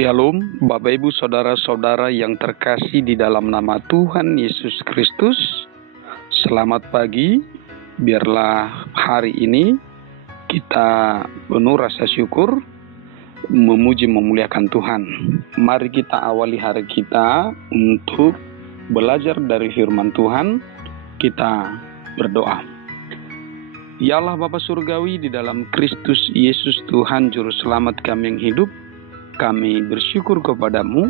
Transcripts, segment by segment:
Shalom, Bapak Ibu Saudara-saudara yang terkasih di dalam nama Tuhan Yesus Kristus. Selamat pagi. Biarlah hari ini kita penuh rasa syukur, memuji memuliakan Tuhan. Mari kita awali hari kita untuk belajar dari firman Tuhan. Kita berdoa. Ya Allah Bapa Surgawi, di dalam Kristus Yesus Tuhan Juru Selamat kami yang hidup, kami bersyukur kepadamu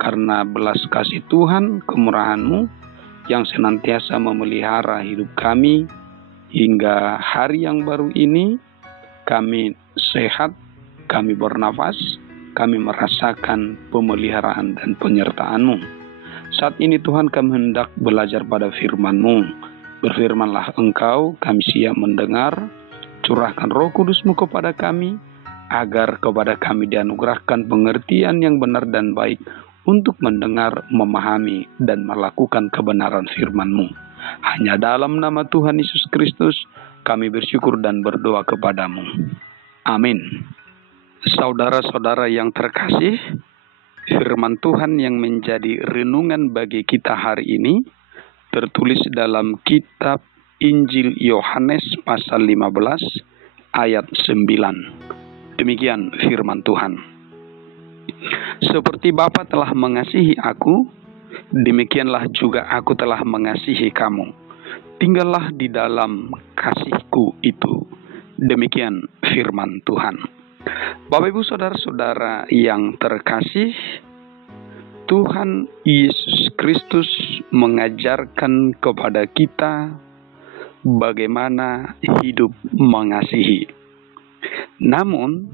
karena belas kasih Tuhan, kemurahan-Mu yang senantiasa memelihara hidup kami hingga hari yang baru ini. Kami sehat, kami bernafas, kami merasakan pemeliharaan dan penyertaan-Mu. Saat ini Tuhan, kami hendak belajar pada firman-Mu. Berfirmanlah Engkau, kami siap mendengar. Curahkan Roh Kudus-Mu kepada kami, agar kepada kami dianugerahkan pengertian yang benar dan baik untuk mendengar, memahami, dan melakukan kebenaran firman-Mu. Hanya dalam nama Tuhan Yesus Kristus kami bersyukur dan berdoa kepadamu. Amin. Saudara-saudara yang terkasih, firman Tuhan yang menjadi renungan bagi kita hari ini tertulis dalam kitab Injil Yohanes pasal 15 ayat 9. Demikian firman Tuhan. Seperti Bapa telah mengasihi aku, demikianlah juga aku telah mengasihi kamu. Tinggallah di dalam kasihku itu. Demikian firman Tuhan. Bapak Ibu Saudara-saudara yang terkasih, Tuhan Yesus Kristus mengajarkan kepada kita bagaimana hidup mengasihi. Namun,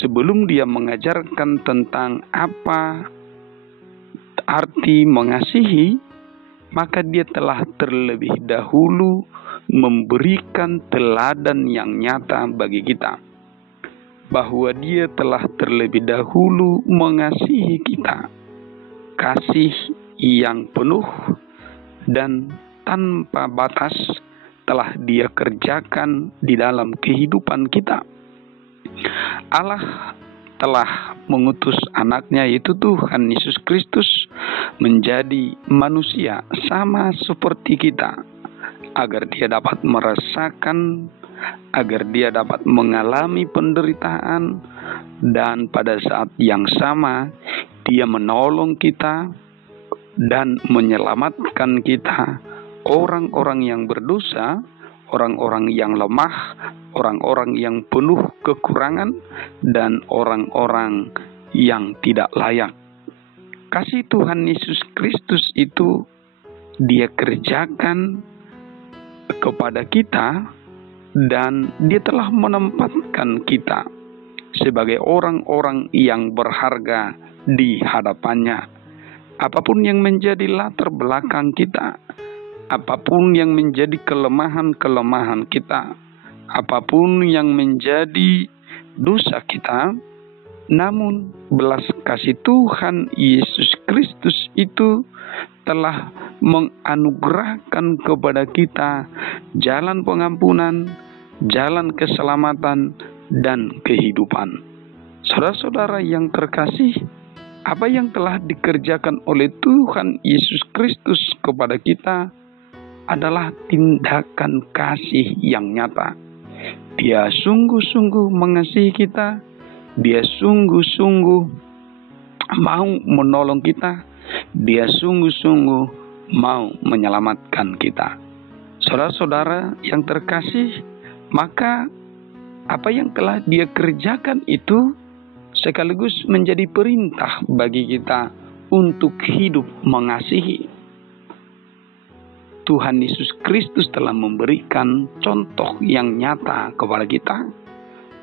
sebelum dia mengajarkan tentang apa arti mengasihi, maka dia telah terlebih dahulu memberikan teladan yang nyata bagi kita. Bahwa dia telah terlebih dahulu mengasihi kita. Kasih yang penuh dan tanpa batas telah dia kerjakan di dalam kehidupan kita. Allah telah mengutus anaknya, yaitu Tuhan Yesus Kristus, menjadi manusia sama seperti kita, agar dia dapat merasakan, agar dia dapat mengalami penderitaan, dan pada saat yang sama dia menolong kita dan menyelamatkan kita, orang-orang yang berdosa, orang-orang yang lemah, orang-orang yang penuh kekurangan, dan orang-orang yang tidak layak. Kasih Tuhan Yesus Kristus itu dia kerjakan kepada kita, dan dia telah menempatkan kita sebagai orang-orang yang berharga di hadapannya. Apapun yang menjadi latar belakang kita, apapun yang menjadi kelemahan-kelemahan kita, apapun yang menjadi dosa kita, namun belas kasih Tuhan Yesus Kristus itu telah menganugerahkan kepada kita jalan pengampunan, jalan keselamatan, dan kehidupan. Saudara-saudara yang terkasih, apa yang telah dikerjakan oleh Tuhan Yesus Kristus kepada kita adalah tindakan kasih yang nyata. Dia sungguh-sungguh mengasihi kita. Dia sungguh-sungguh mau menolong kita. Dia sungguh-sungguh mau menyelamatkan kita. Saudara-saudara yang terkasih, maka apa yang telah dia kerjakan itu sekaligus menjadi perintah bagi kita untuk hidup mengasihi. Tuhan Yesus Kristus telah memberikan contoh yang nyata kepada kita.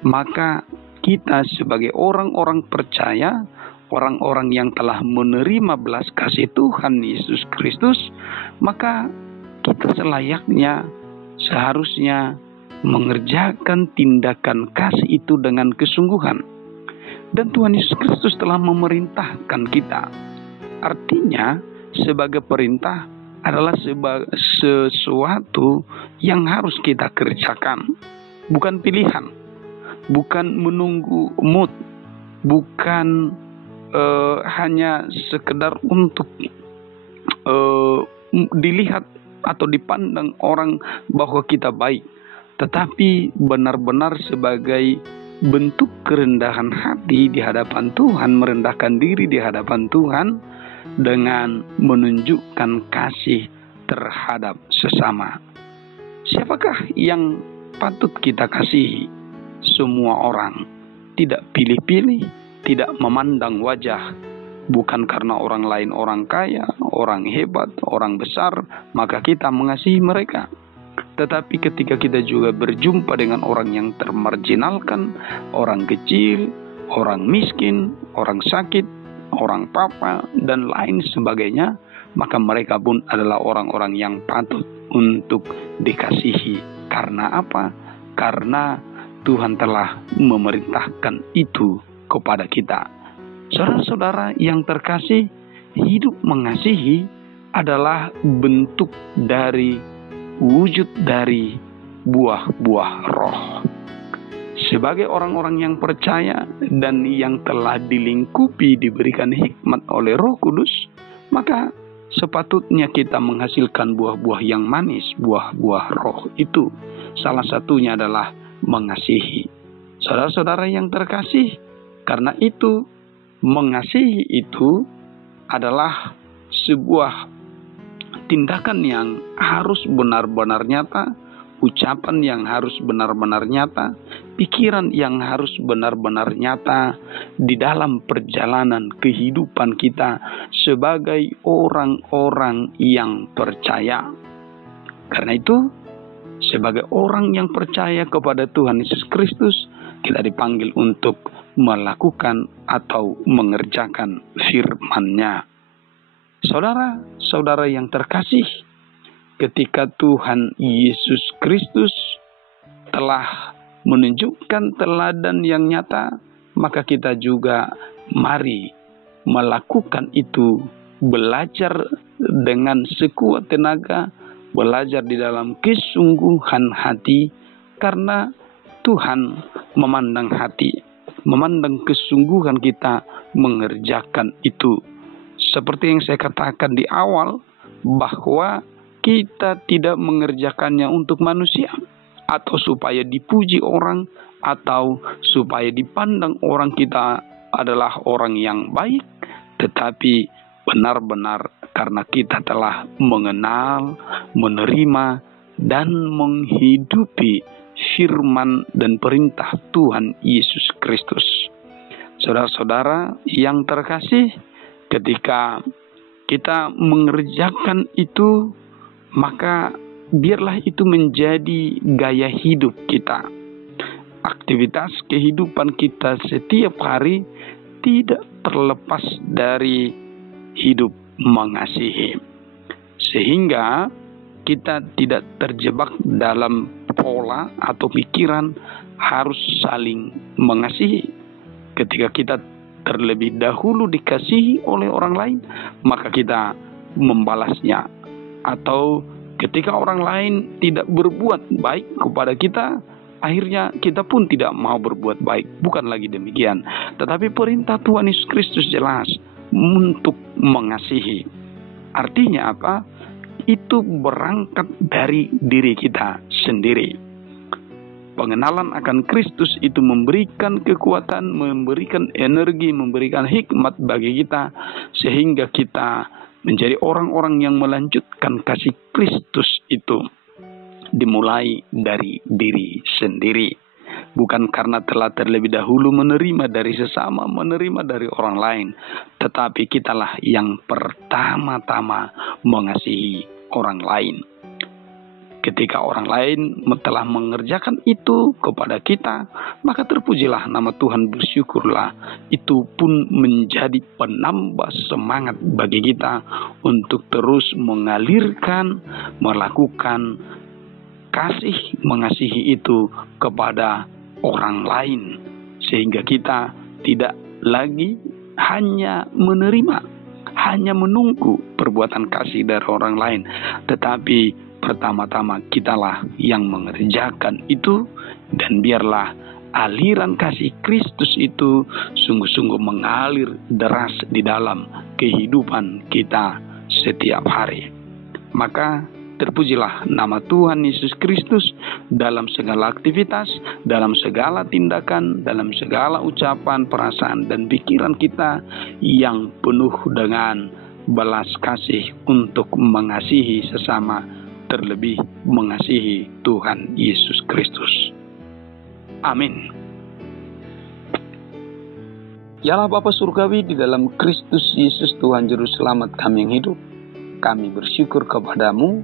Maka kita sebagai orang-orang percaya, orang-orang yang telah menerima belas kasih Tuhan Yesus Kristus, maka kita selayaknya, seharusnya mengerjakan tindakan kasih itu dengan kesungguhan. Dan Tuhan Yesus Kristus telah memerintahkan kita. Artinya, sebagai perintah adalah sesuatu yang harus kita kerjakan. Bukan pilihan. Bukan menunggu mood. bukan hanya sekedar untuk dilihat atau dipandang orang bahwa kita baik, tetapi benar-benar sebagai bentuk kerendahan hati di hadapan Tuhan, merendahkan diri di hadapan Tuhan dengan menunjukkan kasih terhadap sesama. Siapakah yang patut kita kasihi? Semua orang, tidak pilih-pilih, tidak memandang wajah. Bukan karena orang lain orang kaya, orang hebat, orang besar, maka kita mengasihi mereka. Tetapi ketika kita juga berjumpa dengan orang yang termarginalkan, orang kecil, orang miskin, orang sakit, orang papa, dan lain sebagainya, maka mereka pun adalah orang-orang yang patut untuk dikasihi. Karena apa? Karena Tuhan telah memerintahkan itu kepada kita. Saudara-saudara yang terkasih, hidup mengasihi adalah bentuk dari wujud dari buah-buah roh. Sebagai orang-orang yang percaya dan yang telah dilingkupi diberikan hikmat oleh Roh Kudus, maka sepatutnya kita menghasilkan buah-buah yang manis. Buah-buah roh itu salah satunya adalah mengasihi. Saudara-saudara yang terkasih, karena itu mengasihi itu adalah sebuah tindakan yang harus benar-benar nyata, ucapan yang harus benar-benar nyata, pikiran yang harus benar-benar nyata di dalam perjalanan kehidupan kita sebagai orang-orang yang percaya. Karena itu, sebagai orang yang percaya kepada Tuhan Yesus Kristus, kita dipanggil untuk melakukan atau mengerjakan firman-Nya. Saudara-saudara yang terkasih, ketika Tuhan Yesus Kristus telah menunjukkan teladan yang nyata, maka kita juga mari melakukan itu, belajar dengan sekuat tenaga, belajar di dalam kesungguhan hati, karena Tuhan memandang hati, memandang kesungguhan kita mengerjakan itu. Seperti yang saya katakan di awal, bahwa kita tidak mengerjakannya untuk manusia, atau supaya dipuji orang, atau supaya dipandang orang kita adalah orang yang baik, tetapi benar-benar karena kita telah mengenal, menerima, dan menghidupi firman dan perintah Tuhan Yesus Kristus. Saudara-saudara yang terkasih, ketika kita mengerjakan itu, maka biarlah itu menjadi gaya hidup kita. Aktivitas kehidupan kita setiap hari tidak terlepas dari hidup mengasihi. Sehingga kita tidak terjebak dalam pola atau pikiran harus saling mengasihi. Ketika kita terlebih dahulu dikasihi oleh orang lain, maka kita membalasnya. Atau ketika orang lain tidak berbuat baik kepada kita, akhirnya kita pun tidak mau berbuat baik. Bukan lagi demikian, tetapi perintah Tuhan Yesus Kristus jelas untuk mengasihi. Artinya apa? Itu berangkat dari diri kita sendiri. Pengenalan akan Kristus itu memberikan kekuatan, memberikan energi, memberikan hikmat bagi kita, sehingga kita menjadi orang-orang yang melanjutkan kasih Kristus itu. Dimulai dari diri sendiri. Bukan karena telah terlebih dahulu menerima dari sesama, menerima dari orang lain, tetapi kitalah yang pertama-tama mengasihi orang lain. Ketika orang lain telah mengerjakan itu kepada kita, maka terpujilah nama Tuhan, bersyukurlah. Itu pun menjadi penambah semangat bagi kita untuk terus mengalirkan, melakukan kasih mengasihi itu kepada orang lain. Sehingga kita tidak lagi hanya menerima, hanya menunggu perbuatan kasih dari orang lain, tetapi pertama-tama kitalah yang mengerjakan itu, dan biarlah aliran kasih Kristus itu sungguh-sungguh mengalir deras di dalam kehidupan kita setiap hari. Maka terpujilah nama Tuhan Yesus Kristus dalam segala aktivitas, dalam segala tindakan, dalam segala ucapan, perasaan, dan pikiran kita yang penuh dengan belas kasih untuk mengasihi sesama, terlebih mengasihi Tuhan Yesus Kristus. Amin. Ya Allah Bapa Surgawi, di dalam Kristus Yesus Tuhan Juru Selamat kami yang hidup, kami bersyukur kepadamu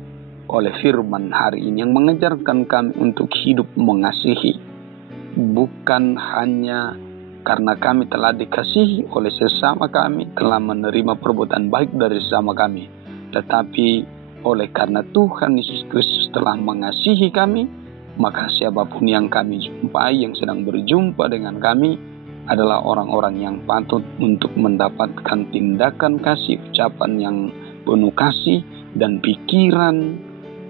oleh firman hari ini yang mengajarkan kami untuk hidup mengasihi. Bukan hanya karena kami telah dikasihi oleh sesama kami, telah menerima perbuatan baik dari sesama kami, tetapi oleh karena Tuhan Yesus Kristus telah mengasihi kami, maka siapapun yang kami jumpai yang sedang berjumpa dengan kami adalah orang-orang yang patut untuk mendapatkan tindakan kasih, ucapan yang penuh kasih, dan pikiran,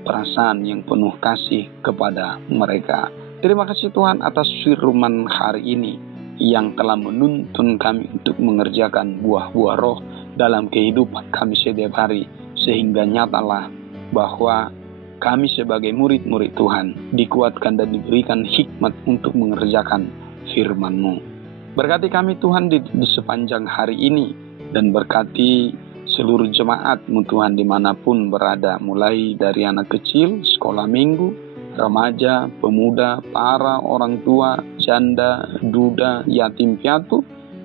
perasaan yang penuh kasih kepada mereka. Terima kasih Tuhan atas firman hari ini yang telah menuntun kami untuk mengerjakan buah-buah roh dalam kehidupan kami setiap hari, sehingga nyatalah bahwa kami sebagai murid-murid Tuhan dikuatkan dan diberikan hikmat untuk mengerjakan firman-Mu. Berkati kami Tuhan di sepanjang hari ini, dan berkati seluruh jemaat-Mu Tuhan dimanapun berada, mulai dari anak kecil, sekolah minggu, remaja, pemuda, para orang tua, janda, duda, yatim piatu.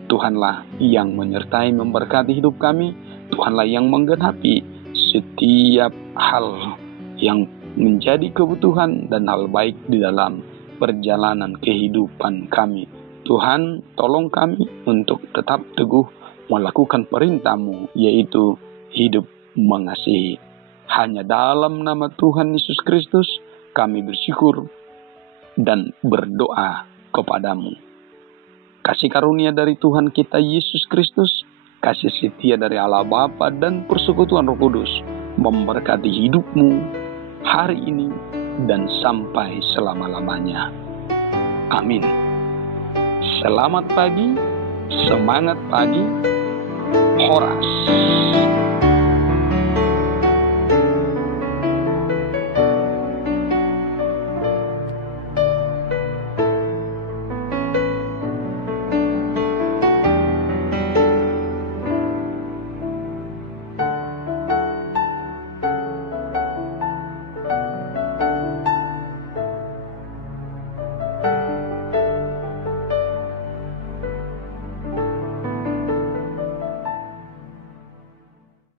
Tuhanlah yang menyertai memberkati hidup kami. Tuhanlah yang menggenapi setiap hal yang menjadi kebutuhan dan hal baik di dalam perjalanan kehidupan kami. Tuhan, tolong kami untuk tetap teguh melakukan perintah-Mu, yaitu hidup mengasihi. Hanya dalam nama Tuhan Yesus Kristus kami bersyukur dan berdoa kepadamu. Kasih karunia dari Tuhan kita Yesus Kristus, kasih setia dari Allah Bapa dan persekutuan Roh Kudus memberkati hidupmu hari ini dan sampai selama-lamanya. Amin. Selamat pagi, semangat pagi, Horas.